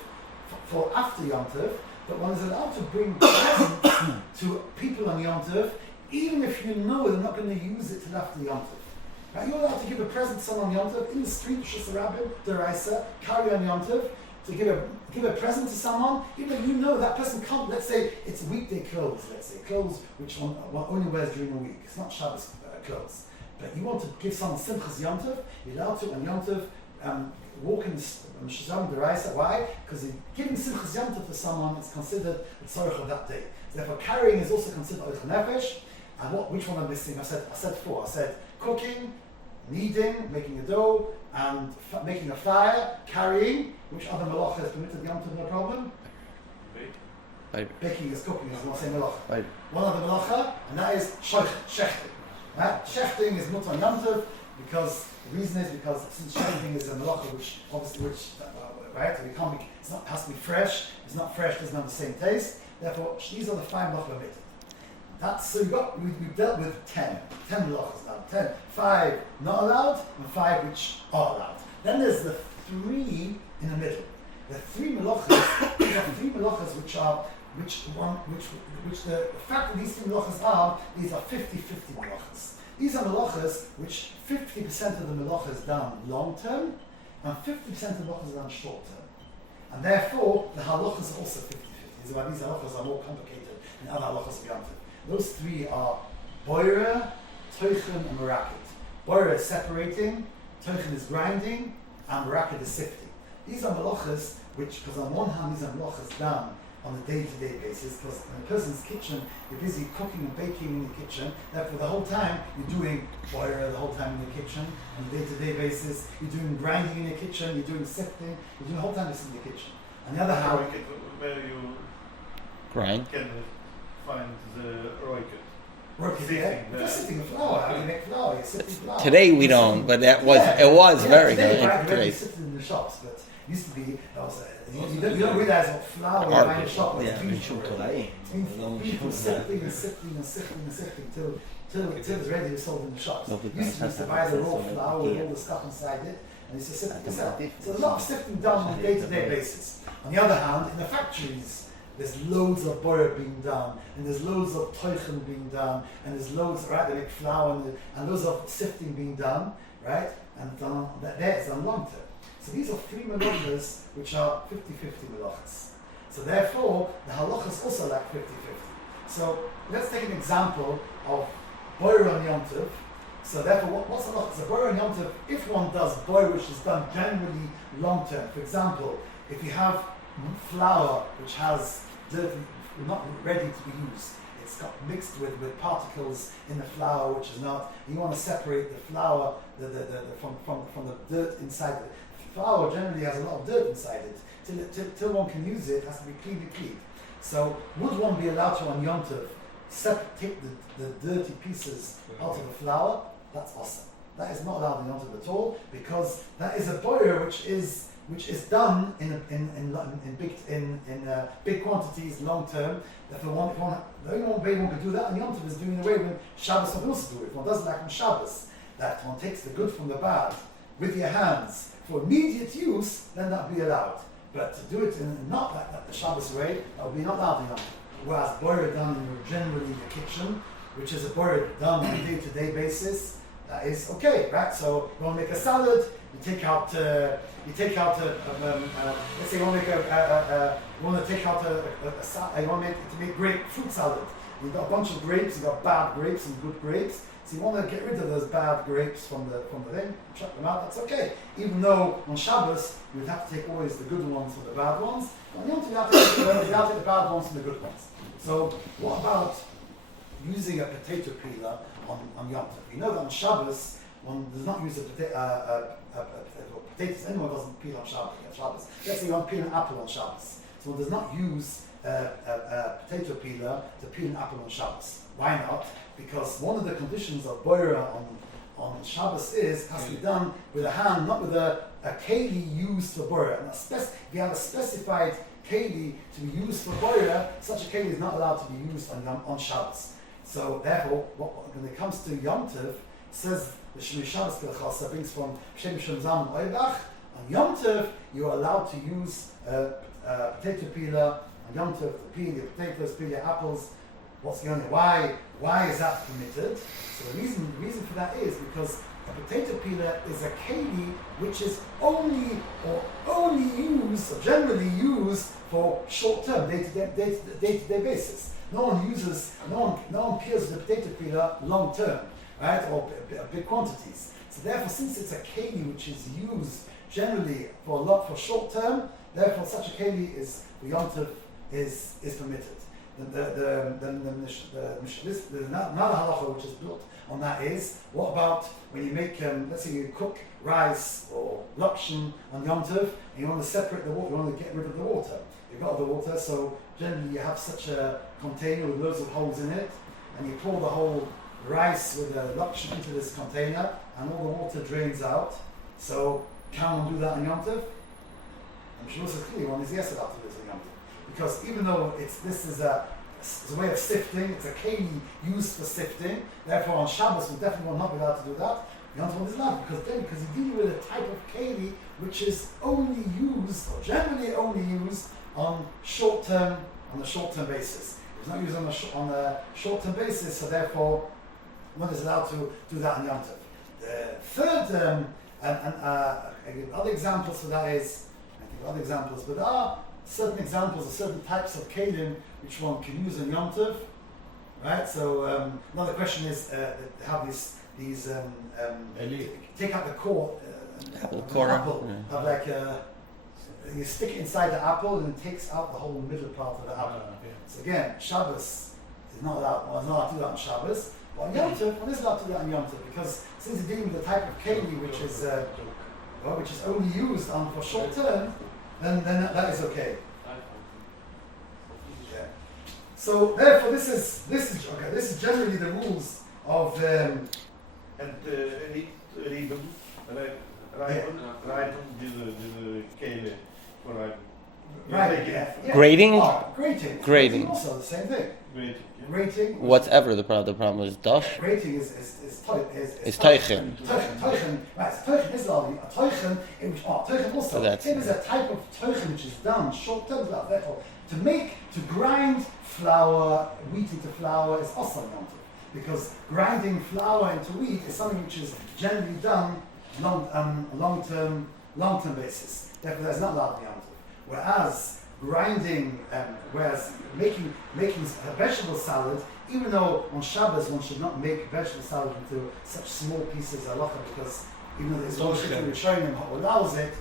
for after Yom Tov, but one is allowed to bring presents to people on Yom Tov, even if you know they're not going to use it till after Yom Tov. Right? You're allowed to give a present to someone on Yom Tov in the street, Shus Rabbin, Deraisa, carry on Yom Tov, to give a present to someone, even though you know that person can't, let's say it's weekday clothes, clothes which one only wears during the week. It's not Shabbos clothes. But you want to give someone Simchas Yom Tov, you're allowed to on Yom Tov walk in Shazam Deraisa. Why? Because giving Simchas Yom Tov to someone is considered the tzorich of that day. Therefore, carrying is also considered Eichel Nefesh. And which one I'm missing? I said four. I said cooking, kneading, making a dough, and making a fire, carrying. Which other melacha is permitted Yom Tov, no problem? Baking is cooking, is not saying melacha. One other melacha, and that is shechting. Right? Shechting is not on Yom Tov because the reason is because since shechting is a melacha which right, so it can't be, it's not, has to be fresh. It's not fresh, doesn't have the same taste. Therefore, these are the 5 melacha permitted. So we've dealt with 10 melachas now. 5 not allowed, and 5 which are allowed. Then there's the 3 in the middle. The 3 melachas, these are 3 melachas which the fact that these 3 melachas are, these are 50-50 melachas. These are melachas which 50% of the melachas is done long term, and 50% of the melachas is done short term. And therefore, the halachas are also 50-50. These halachas are more complicated than other halachas of Yom Tov. Those 3 are boira, toichen, and meraket. Boira is separating, toichen is grinding, and meraket is sifting. These are melachas which, because on one hand, these are melachas done on a day-to-day basis, because in a person's kitchen, you're busy cooking and baking in the kitchen. Therefore, the whole time, you're doing boira the whole time in the kitchen, on a day-to-day basis. You're doing grinding in the kitchen, you're doing sifting, you're doing the whole time this in the kitchen. On the other hand, where you grind. can find the roiket. Just sifting flour. How do you make flour? You're sifting flour. Today we don't, but it was very today, good. right, Today. sifted in the shops, but it used to be. You don't realize what flour you buy in the shop. It's been from sifting and sifting and sifting and sifting till it's ready to be sold in the shops. You used to buy the raw flour with all the stuff inside it, and it's just sifting yourself. So a lot of sifting done on a day-to-day basis. On the other hand, in the factories, there's loads of boira being done, and there's loads of toichen being done, and there's loads, right, they make flour, and loads of sifting being done, right, and done, that's done long term. So these are 3 melachas which are 50-50 melachas. So therefore, the halachas also like 50-50. So let's take an example of boira on Yom Tov. So therefore, what's halachas? So boira on Yom Tov, if one does boira which is done generally long term, for example, if you have flour which has dirty, not ready to be used, it's got mixed with particles in the flour which is not, you want to separate the flour from the dirt inside it. The flour generally has a lot of dirt inside it. Till one can use it, it has to be cleanly cleaned. So would one be allowed to on Yom Tov take the dirty pieces out of the flour? That's awesome. That is not allowed on Yom Tov at all, because that is a boira which is done in big quantities, long term. Therefore, the only way one can do that on Yom Tov is doing away when Shabbos one can also do it. If one does like on Shabbos, that one takes the good from the bad with your hands for immediate use, then that would be allowed. But to do it in not like that, the Shabbos way, that would be not allowed in Yom Tov. Whereas boira done generally in the kitchen, which is a boira done on a day-to-day basis, that is okay, right? So you want to make a salad, you take out let's say you want to make fruit salad. You've got a bunch of grapes, you've got bad grapes and good grapes. So you want to get rid of those bad grapes from the thing, chuck them out, that's okay. Even though on Shabbos, you would have to take always the good ones from the bad ones. On Yom Tov, you have to take the bad ones from the good ones. So what about using a potato peeler on Yom Tov? You know that on Shabbos, one does not use potatoes. Anyone doesn't peel on Shabbos. Let's say you want to peel an apple on Shabbos. So one does not use a potato peeler to peel an apple on Shabbos. Why not? Because one of the conditions of boira on Shabbos has to be done with a hand, not with a kehila used for boira. If you have a specified kehila to be used for boira, such a kehila is not allowed to be used on Shabbos. So therefore, when it comes to Yom Tov, it says the Shmei Shabbos Kehila brings from Shem Shem Zam Oibach. On Yom Tov, you are allowed to use a potato peeler on Yom Tov to peel your potatoes, peel your apples. What's going on? Why is that permitted? So the reason for that is because a potato peeler is a kehila which is only used, or generally used for short-term, day-to-day basis. No one peels the potato peeler long-term, right, or big quantities. So therefore, since it's a kehila which is used generally for short-term, therefore such a kehila is for Yom Tov is permitted. Another halacha which is built on that is, what about when you make, let's say you cook rice or lakshan on Yom Tov, and you want to separate the water, you want to get rid of the water. You've got the water, so generally you have such a container with loads of holes in it, and you pour the whole rice with the lakshan into this container, and all the water drains out. So can one do that on Yom Tov? I'm sure this is clear, one is yes allowed to do this on Yom Tov. Because even though this is a way of sifting, it's a kehila used for sifting, therefore on Shabbos we definitely will not be allowed to do that. Yom Tov is allowed because you're dealing with a type of kehila which is only used, or generally only used, on a short-term basis. It's not used on a short-term basis, so therefore one is allowed to do that on Yom Tov. The third, I give other examples for that is, but there are certain examples of certain types of kelim which one can use on Yom Tov, right? So another question is have these take out the core, apple, have like you stick it inside the apple and it takes out the whole middle part of the apple. So again, Shabbos is not allowed. Well, it's not allowed to do that on Shabbos, but on Yom Tov, one is allowed to do that on Yom Tov because since you're dealing with the type of kelim which is only used for short term, then that is okay. Yeah. So therefore, this is generally the rules of And diese kehila for right. Yeah. Grading? Grating. Grading. Also the same thing. grating. Grating. Whatever the problem is, dosh. Grating is Teichen. Teichen, right? Teichen is lovely. A teichen, teichen also. So that's- it is a type of teichen which is done short term. Therefore, to grind flour, wheat into flour is also Yom Tov, because grinding flour into wheat is something which is generally done long term basis. Therefore, that's not allowed in Yom Tov. Whereas making a vegetable salad, even though on Shabbos one should not make vegetable salad into such small pieces of halacha, because even though there's one showing them what allows it.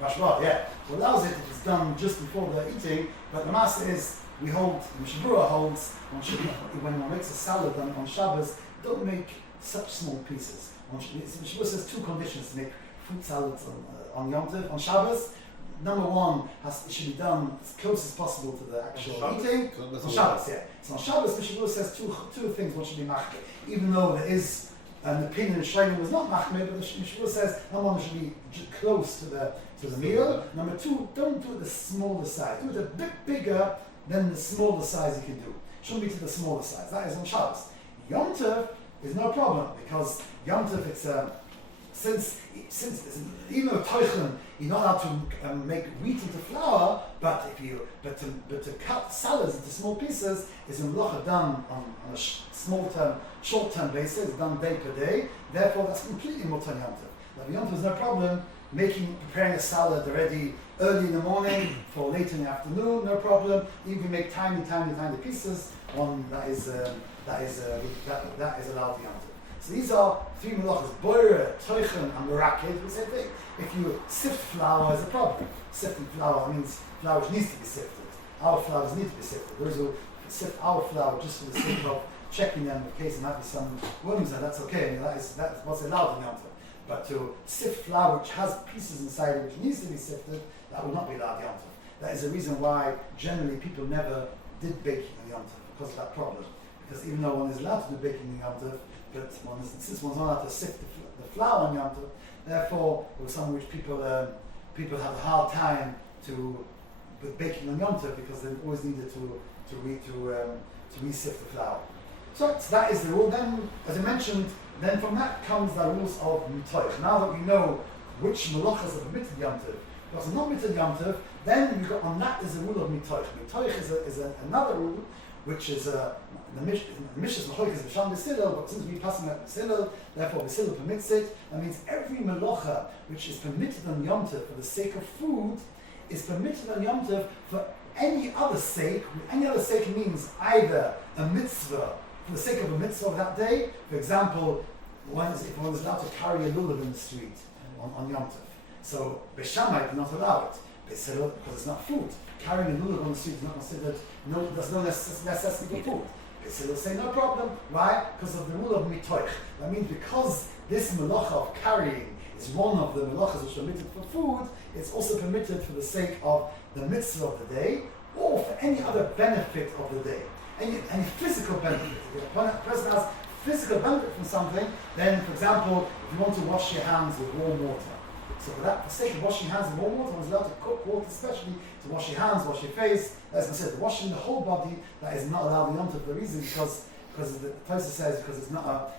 Rashba, yeah. What allows it if it's done just before they're eating, but the master is, we hold, Rosh Chabura holds, when one makes a salad on Shabbos, don't make such small pieces. Rosh Chabura says two conditions to make fruit salads on Yom Tov, on Shabbos. Number one, it should be done as close as possible to the actual eating. On Shabbos, yeah. So on Shabbos, Rosh Chabura says two things one should be machmir. Even though there is an opinion in Shlomo was not machmir, but Rosh Chabura says number one should be close to the meal. Number two, don't do it the smaller size. Do it a bit bigger than the smaller size you can do. Shouldn't be to the smaller size. That is on Shabbos. Yom Tov is no problem because Yom Tov it's since even though Teichen you're not allowed to make wheat into flour, but to cut salads into small pieces is a melacha done on a short term basis, done day per day. Therefore, that's completely mutar Yom Tov. Yom Tov is no problem preparing a salad already early in the morning for late in the afternoon, no problem. Even if you make tiny pieces, one that is allowed to Yom Tov. So these are three melachas: boire, toichen, and meraked. The same thing. If you sift flour, is a problem. Sifting flour means flour which needs to be sifted. Our flours need to be sifted. Those who sift our flour just for the sake of checking them in case there might be some worms, and that's okay. I mean, that's what's allowed in Yom Tov. But to sift flour which has pieces inside it which needs to be sifted, that will not be allowed in Yom Tov. That is the reason why generally people never did baking in Yom Tov, because of that problem. Because even though one is allowed to do baking in Yom Tov, but since one's not allowed to sift the flour in Yom Tov, therefore it was something which people have a hard time with baking on Yom Tov, because they always needed to re-sift the flour. So that is the rule. Then, as I mentioned, then from that comes the rules of Mitoch. Now that we know which melachas are permitted Yom Tov, because not permitted Yom Tov, then you got on that is the rule of Mitoch. Mitoch is another rule, which is the Mishas Machoik is B'Sham B'Silil, but since we're passing at B'Silil, therefore B'Silil permits it. That means every melacha which is permitted on Yom Tov for the sake of food is permitted on Yom Tov for any other sake. Any other sake means either a mitzvah, for the sake of a mitzvah of that day. For example, if one is allowed to carry a lulav in the street on Yom Tov. So Beishamai do not allow it. B'Silil, because it's not food. Carrying a lulav on the street is not considered, there's no necessity for food. B'Silil say no problem. Why? Because of the rule of Mitoch. That means because this melacha of carrying is one of the melachas which are permitted for food, it's also permitted for the sake of the mitzvah of the day, or for any other benefit of the day. Any physical benefit. If a person has physical benefit from something, then, for example, if you want to wash your hands with warm water, so for the sake of washing your hands with warm water, one's allowed to cook water, especially to wash your hands, wash your face. As I said, washing the whole body, that is not allowed in Yom Tov. The reason because the Tosfos says because it's not a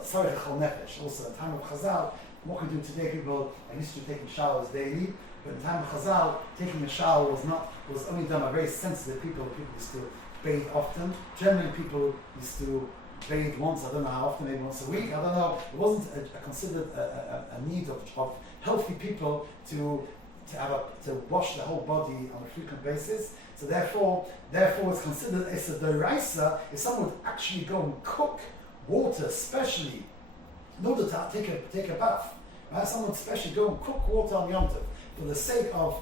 tzarech chol nefesh. Also, in time of Chazal, what we do today, people are used to taking showers daily, but in time of Chazal, taking a shower was only done by very sensitive people. People used to bathe often. Generally, people used to bathe once. I don't know how often, maybe once a week. I don't know. It wasn't considered a need of healthy people to wash the whole body on a frequent basis. So therefore it's considered as a deraisa if someone would actually go and cook water, especially in order to take a bath. Right? Someone would especially go and cook water on Yom Tov for the sake of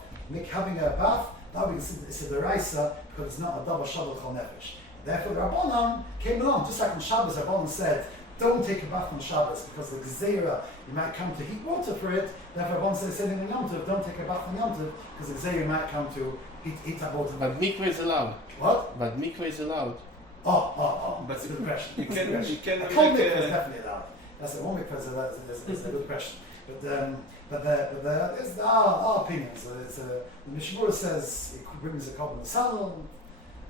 having a bath. That would be considered as a deraisa because it's not a Dov Orshansky Shlit. Therefore the Rabbanon came along, just like on Shabbos, Rabbanon said, don't take a bath on Shabbos because the Gzeira, you might come to heat water for it. Therefore, Rabbanon said the same thing on Yom Tov, don't take a bath on Yom Tov because the Gzeira might come to heat up water. But mikveh is allowed. What? But mikveh is allowed. Oh, that's a good question. You can a make cold mikveh is definitely allowed. That's a warm mikveh is a good question. But there's our opinions. The Mishnah Berurah says it brings a carbon salon.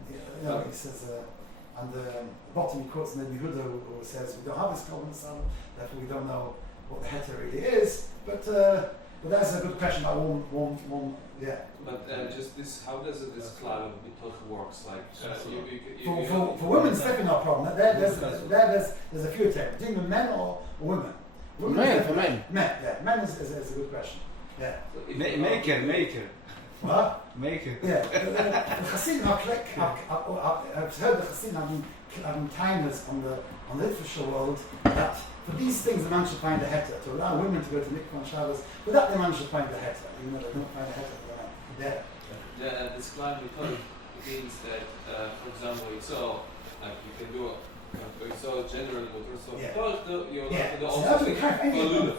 He says, and the bottom he quotes Rabbi Yehuda who says we don't have this carbon salon, therefore we don't know what the heter really is. But that's a good question about warm. Yeah. But just this, how does this cloud of Mitoch works? Like for women, it's definitely not a problem. There's a few terms. Do you mean men or women? For men. Men, yeah. Men is a good question. Yeah. Maker. What? Maker. Yeah. The Chassidim I've heard the Chassidim having timers on the literature world that for these things the man should find a heter. To allow women to go to mikvah on Shabbos, but that the man should find a heter. Even though they don't find a heter for the man. Yeah, this cloud Mitoch, it means that, for example, it's all like you can do it's all generally what we're so you're not the also for lulav,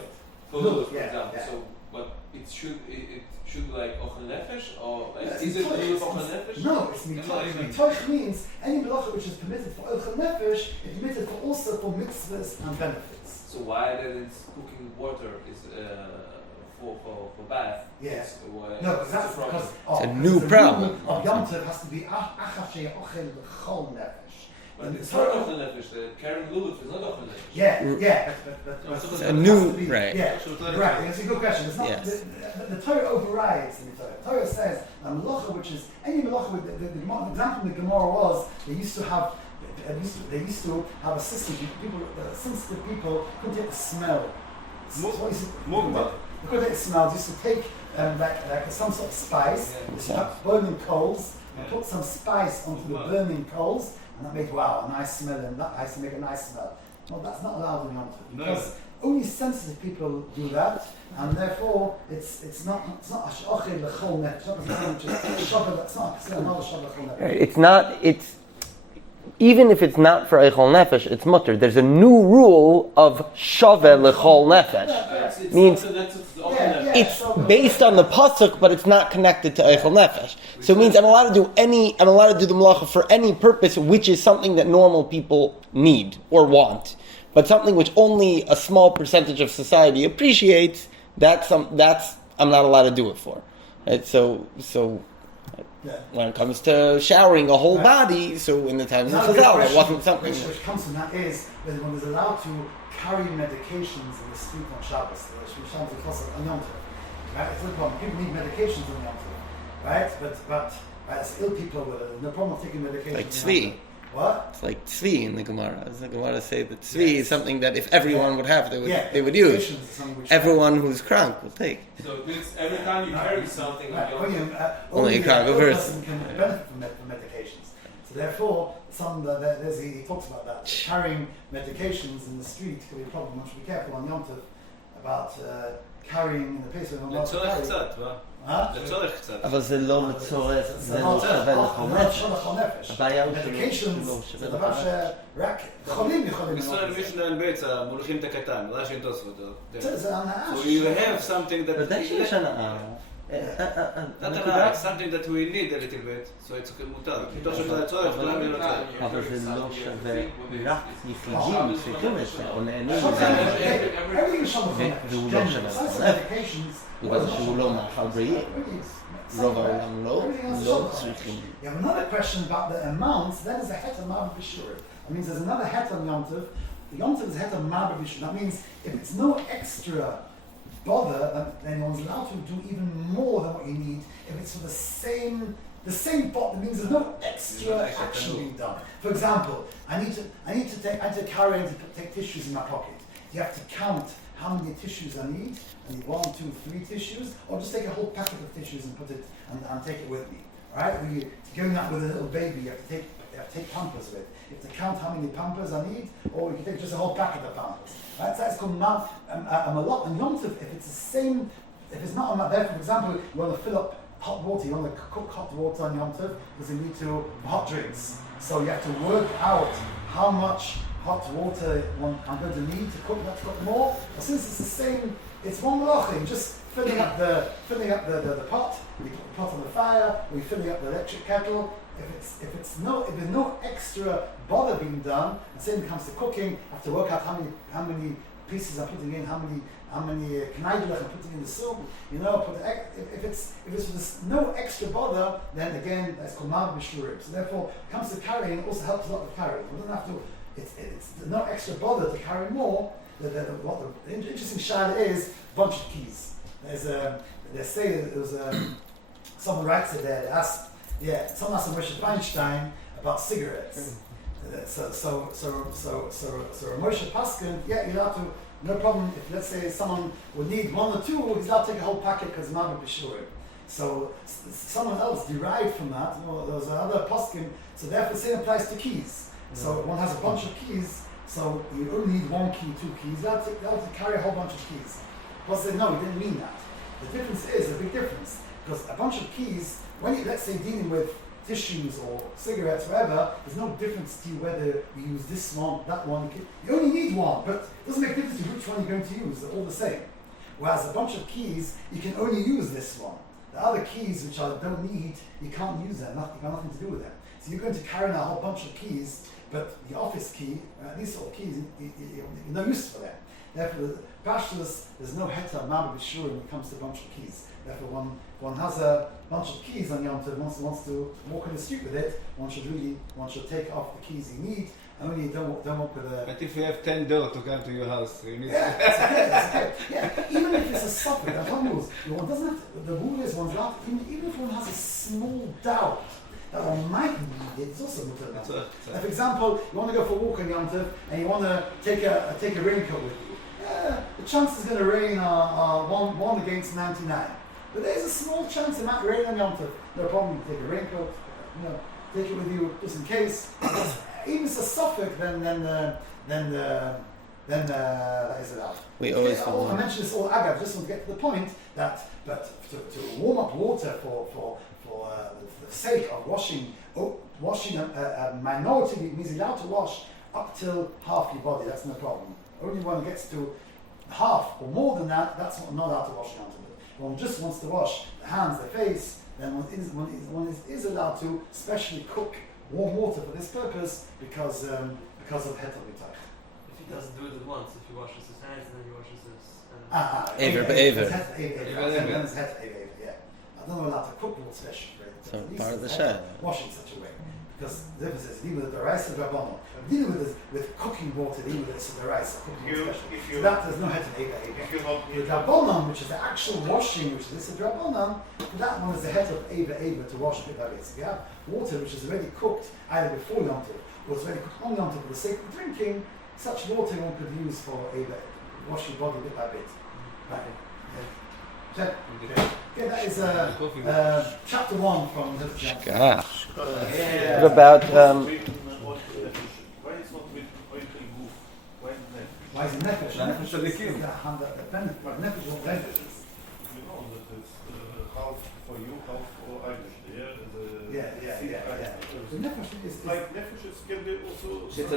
for example. Yeah. So, but it should like ochel nefesh or is it lulav ochel nefesh? No, it's mitoch. Mitoch means any melacha which is permitted for ochel nefesh is permitted also for mitzvahs and benefits. So why then it's cooking water is for bath? Yeah. No, because that's because it's a new problem. Of Yom Tov has to be achar she'ochel b'chol nefesh. But it's not ochel nefesh. The carrying lulav is not ochel nefesh. Yeah. But it's a new right. Yeah, right. It's a good question. It's not Yes. the Torah overrides the Torah. The Torah says a melacha, which is any melacha. The example in the Gemara was they used to have a system. Sensitive people couldn't get the smell. Mugba. because it smells, used to take like some sort of spice, burning coals, and put some spice onto the burning coals, and that made a nice smell, and that has to make a nice smell. No, that's not allowed in Yom Tov, because only sensitive people do that, and therefore it's not a sh'ochel l'chol nefesh. It's not. It's even if it's not for eichol nefesh, it's mutter. There's a new rule of shaveh l'chol nefesh. Means it's based on the pasuk, but it's not connected to eichol nefesh. So it means I'm allowed to do the melacha for any purpose, which is something that normal people need or want. But something which only a small percentage of society appreciates, that's I'm not allowed to do it for. Right? So when it comes to showering a whole body, so in the times of Chazal, it wasn't something. Which comes from that is when one is allowed to carry medications in the street on Shabbos, on Yom Tov. Right? It's no problem. People need medications on Yom Tov, right? But as ill people with no problem taking medications. Like tzvi. What? It's like tzvi in the Gemara. As the Gemara say that tzvi is something that if everyone would have, they would use. Everyone who's crank will take. So it means every time you carry something, only a person can benefit from medications. So therefore, he talks about that. Carrying medications in the street can be a problem. One should be careful on Yom Tov about carrying in the place of לצורך קצת. אבל זה לא לצורך, זה לא שווה לכל נפש. הבעיה הוא זה דבר שרק חולים יכולים ללמוד. בישראל מישנן ביצה, מולכים את הקטן, רש"י תוספות. זה הנאה. So you have something that... ודאי שיש הנאה. It's something that we need a little bit, so it's מותר. מתוך שזה הצורך, כולם יהיה לצורך. אבל זה לא שווה רק יחידים שכם את זה, או נהנים מזה. והוא לא שווה לכל נפש. בגלל שהוא לא מאכל בריאים. רוב העולם לא צריכים. You have another question about the amounts, then there's a het of Ma'aber B'Shur. That means there's another het on Yom Tov. The Yom Tov is a het of Ma'aber B'Shur. That means if it's no extra bother, then one's allowed to do even more than what you need. If it's for the same pot, that means there's no extra action being done. For example, I need to take tissues in my pocket. You have to count how many tissues I need. I need 1, 2, 3 tissues, or just take a whole packet of tissues and put it and take it with me. Right? When you're going out with a little baby, you have to take pampers with it. You have to count how many pampers I need, or you can take just a whole packet of pampers. Right? So that's called a malach. And Yom Tov, if it's the same, if it's not on that, for example, you want to fill up hot water, you want to cook hot water on Yom Tov, because you need to hot drinks. So you have to work out how much hot water I'm going to need to cook more. But since it's the same, it's one melacha. You're just filling up the pot. You put the pot on the fire. Or you're filling up the electric kettle. If there's no extra bother being done, and same comes to cooking, I have to work out how many pieces I'm putting in, how many kneidlech I'm putting in the soup. You know, if it's no extra bother, then again that's called Ma'aber B'Shurim. So therefore, it comes to carrying, it also helps a lot with carrying. We don't have to. It's no extra bother to carry more. What the interesting shayla is a bunch of keys. They say there was someone writes it there. They asked, someone asked Moshe Feinstein about cigarettes. So Moshe Paskin, you're allowed to, no problem. If let's say someone would need 1 or 2, he's allowed to take a whole packet because Ma'aber B'Shurim. So someone else derived from that. There was another Paskin. So therefore, the same applies to keys. So one has a bunch of keys. So you only need 1 key, 2 keys. You have to carry a whole bunch of keys. But said no, he didn't mean that. The difference is a big difference because a bunch of keys. When you let's say dealing with tissues or cigarettes, whatever, there's no difference to you whether you use this one, that one. You only need 1, but it doesn't make a difference to which one you're going to use. They're all the same. Whereas a bunch of keys, you can only use this one. The other keys which I don't need, you can't use them. You got nothing to do with them. So you're going to carry a whole bunch of keys. But the office key, these sort of keys, you're no use for them. Therefore, there's no heta Ma'aber B'Shurim when it comes to a bunch of keys. Therefore, one has a bunch of keys on Yom Tov, wants to walk in the street with it, one should take off the keys you need, only don't walk with a... But if you have 10 doors to come to your house, you need... That's okay. Yeah, even if it's a suffix, there's one rules. One doesn't have to, the rule is one's allowed to, even if one has a small doubt, that one might need it, it's also mutter. For example, you want to go for a walk on Yom Tov and you want to take a raincoat with you. The chances it's going to rain are 1 against 99. But there's a small chance it might rain on Yom Tov. No problem, take a raincoat, take it with you just in case. Even if it's a suffix, then that is allowed. We always I mentioned this all agav, just want to get to the point that to warm up water for the sake of washing a minority means you're allowed to wash up till half your body, that's no problem. Only when it gets to half or more than that, that's not allowed to wash Yom Tov. One just wants to wash the hands, the face, then one is allowed to specially cook warm water for this purpose because of heter Mitoch. If he doesn't do it at once, if he washes his hands and then he washes his... I'm not allowed to cook water specially. So part of the shah. Wash in such a way. Because the difference is dealing with the rice and rabbanon. Dealing with cooking water, dealing with the rice, cooking water special. So that there's no heter If the rabbanon, which is the actual washing, which is this rabbanon, that one is the heter of eva to wash bit by bit. So if you have water which is already cooked either before Yom Tov or it's already cooked on Yom Tov for the sake of drinking, such water one could use for wash your body bit by bit. Right. Check. Okay, that is chapter 1 from this chapter. What about why it's not with oikel guf? Why is it nefesh? Why is it nefesh? Nefesh is the hand that nefesh is what nefesh. You know that it's half for you, half for Irish. Yeah. The nefesh is like nefesh can be also. It's a